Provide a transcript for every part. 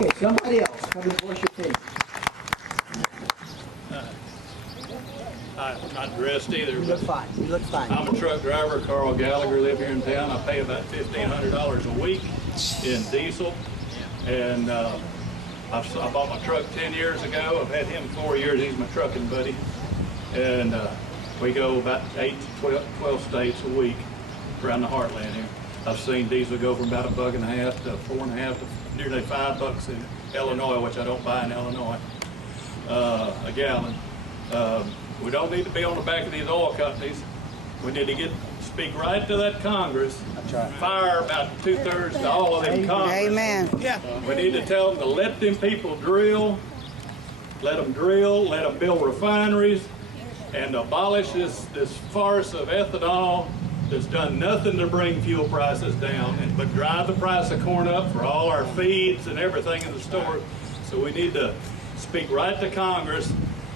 Okay, somebody else, come and voice your opinion. I'm not dressed either. You look fine, you look fine. I'm a truck driver. Carl Gallagher, live here in town. I pay about $1,500 a week in diesel. And I bought my truck 10 years ago. I've had him 4 years. He's my trucking buddy. And we go about 8 to 12 states a week around the heartland here. I've seen diesel go from about $1.50 to $4.50 to nearly $5 in Illinois, which I don't buy in Illinois, a gallon. We don't need to be on the back of these oil companies. We need to speak right to that Congress. That's right. Fire about 2/3 to all of them Congress. Amen. Yeah. We need to tell them to let them people drill, let them build refineries, and abolish this farce of ethanol that's done nothing to bring fuel prices down, but drive the price of corn up for all our feeds and everything in the store. So we need to speak right to Congress,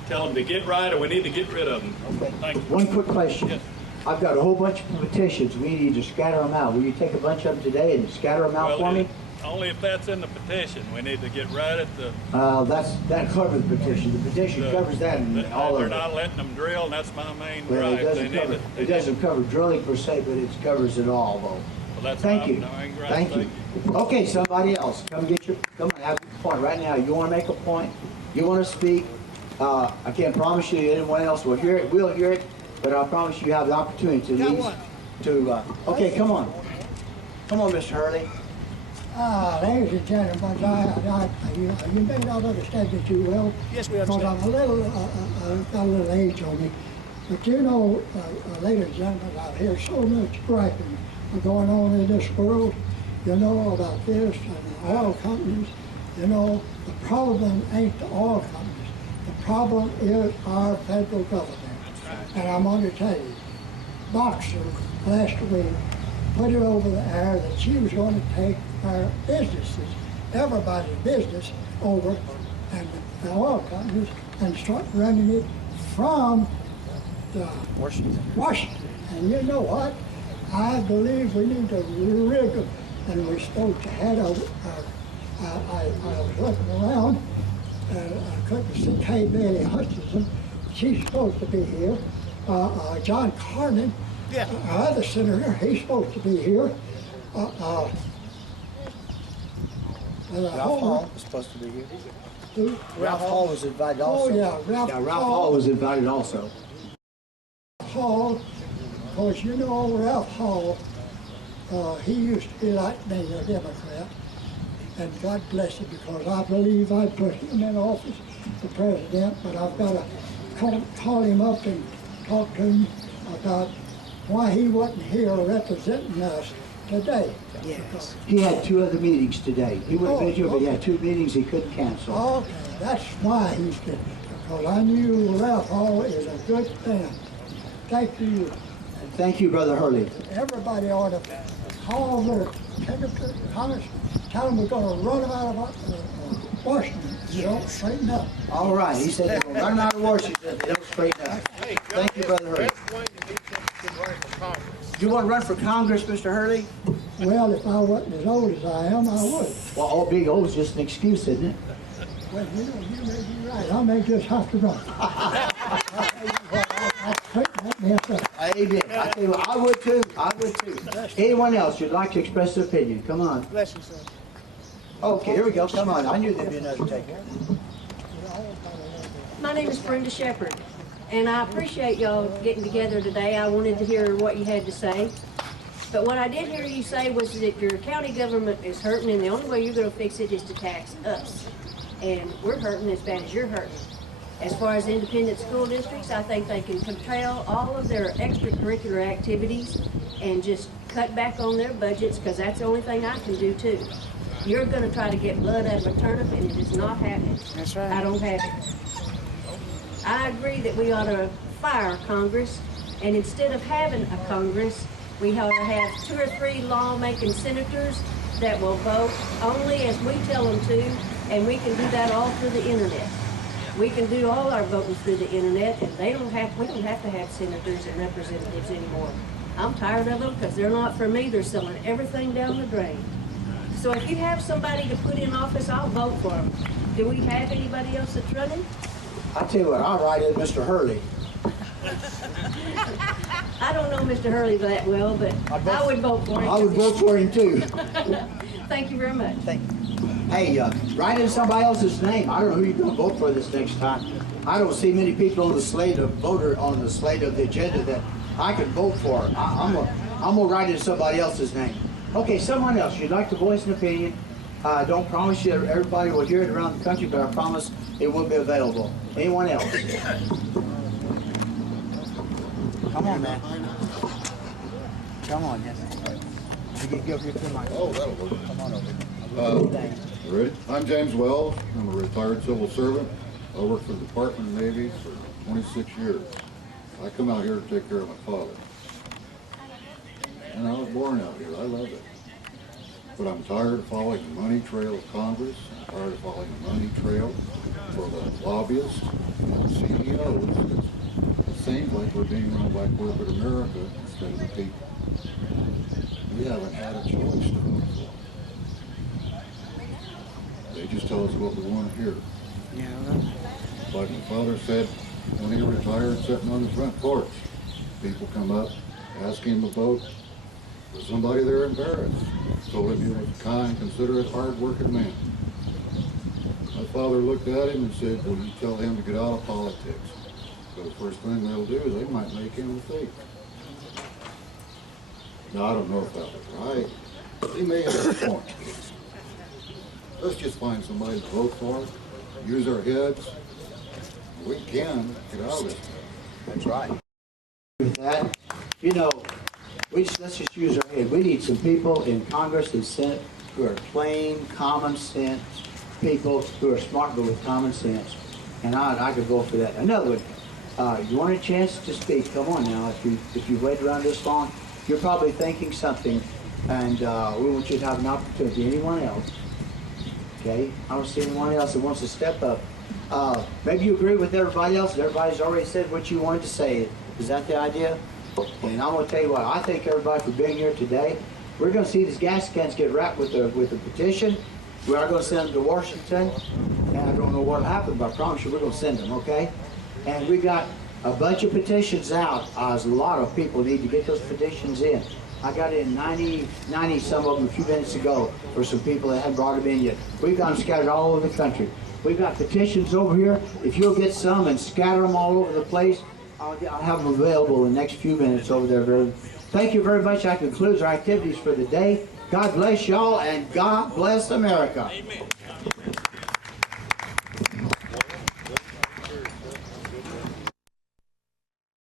tell them to get right, or we need to get rid of them. Okay. Thank you. One quick question. Yes. I've got a whole bunch of petitions. We need to scatter them out. Will you take a bunch of them today and scatter them out for me? Only if that's in the petition. We need to get right at the... That covers the petition. The petition covers that and all of They're it. not letting them drill, and that's my main Well, gripe. it doesn't cover drilling per se, but it covers it all, though. Well, that's Thank you. my main gripe. Thank you. Okay, somebody else, come on, have your point right now. You want to make a point? You want to speak? I can't promise you anyone else will hear it. We'll hear it, but I promise you have the opportunity to at least okay, come on. Come on, Mr. Hurley. Ladies and gentlemen, you may not understand me too well. Yes, we because understand. I'm got a little age on me. But you know, ladies and gentlemen, I hear so much griping going on in this world, you know, about this and the oil companies. You know, the problem ain't the oil companies. The problem is our federal government. And I'm going to tell you, Boxer last week put it over the air that she was going to take our businesses, everybody's business, over and the oil companies and start running it from Washington. And you know what? I believe we need to rig them. And we're supposed to have I was looking around, I couldn't see Kay Bailey Hutchinson. She's supposed to be here. John Carnan, our other senator, he's supposed to be here. Ralph Hall was supposed to be here. Who? Ralph Hall was invited also. Oh, yeah, Ralph Hall was invited also. Hall, because you know Ralph Hall, he used to be like me, a Democrat, and God bless him because I believe I put him in office, the president, but I've got to call him up and talk to him about why he wasn't here representing us today. Yes. He had 2 other meetings today. He would have been here, but he had 2 meetings he couldn't cancel. Okay, that's why he's there, because I knew Ralph Hall is a good man. Thank you. Thank you, Brother Hurley. Everybody ought to call their senator, congressman, tell them we're going to run them out of Washington. You don't straighten up. All right. He said they will run out of Washington if they don't straighten up. Thank you, Brother Hurley. You want to run for Congress, Mr. Hurley? Well, if I wasn't as old as I am, I would. Well, all being old is just an excuse, isn't it? Well, you know, you may be right. I may just have to run. Amen. I tell you what, I would too. I would too. Anyone else who'd like to express their opinion? Come on. Bless you, sir. Okay, here we go. Come on. I knew there'd be another taker. My name is Brenda Shepherd, and I appreciate y'all getting together today. I wanted to hear what you had to say. But what I did hear you say was that your county government is hurting, and the only way you're going to fix it is to tax us. And we're hurting as bad as you're hurting. As far as independent school districts, I think they can curtail all of their extracurricular activities and just cut back on their budgets, because that's the only thing I can do too. You're going to try to get blood out of a turnip, and it is not happening. That's right. I don't have it. I agree that we ought to fire Congress, and instead of having a Congress, we ought to have 2 or 3 law-making senators that will vote only as we tell them to, and we can do that all through the internet. We can do all our voting through the internet, and we don't have to have senators and representatives anymore. I'm tired of them because they're not for me. They're selling everything down the drain. So if you have somebody to put in office, I'll vote for them. Do we have anybody else that's running? I'll tell you what, I'll write in Mr. Hurley. I don't know Mr. Hurley that well, but I would vote for him. I would vote for him too. Thank you very much. Hey, write in somebody else's name. I don't know who you're gonna vote for this next time. I don't see many people on the slate of the agenda that I could vote for. I'm gonna write in somebody else's name. Okay, someone else. You'd like to voice an opinion. I don't promise you everybody will hear it around the country, but I promise it will be available. Anyone else? Come on, man. Come on, yes. Oh, that'll work. Come on over. Ready? I'm James Wells. I'm a retired civil servant. I worked for the Department of Navy for 26 years. I come out here to take care of my father. And I was born out here. I love it. But I'm tired of following the money trail of Congress. I'm tired of following the money trail for the lobbyists and the CEOs. It seems like we're being run by corporate America instead of the people. We haven't had a choice to vote for. They just tell us what we want to hear. Yeah. Like my father said when he retired, sitting on the front porch, people come up, ask him to vote for somebody they're embarrassed. Told him he was a kind, considerate, hard-working man. My father looked at him and said, well, you tell him to get out of politics. So the first thing they'll do is they might make him a thief. Now, I don't know if that was right, but he may have a point. Let's just find somebody to vote for, use our heads. We can get out of this. That's right. With that, you know, let's just use our head. We need some people in Congress and Senate who are plain common sense people who are smart but with common sense. And I could go for that. Another one, you want a chance to speak? Come on now. If you wait around this long, you're probably thinking something, and we want you to have an opportunity. Anyone else? Okay, I don't see anyone else that wants to step up. Maybe you agree with everybody else, and everybody's already said what you wanted to say. Is that the idea? And I'm going to tell you what, I thank everybody for being here today. We're going to see these gas cans get wrapped with the petition. We are going to send them to Washington, and I don't know what happened, but I promise you we're going to send them, okay? And we got a bunch of petitions out. A lot of people need to get those petitions in. I got in 90 some of them a few minutes ago for some people that hadn't brought them in yet. We've got them scattered all over the country. We've got petitions over here. If you'll get some and scatter them all over the place, I'll have them available in the next few minutes over there. Thank you very much. That concludes our activities for the day. God bless y'all, and God bless America. Amen.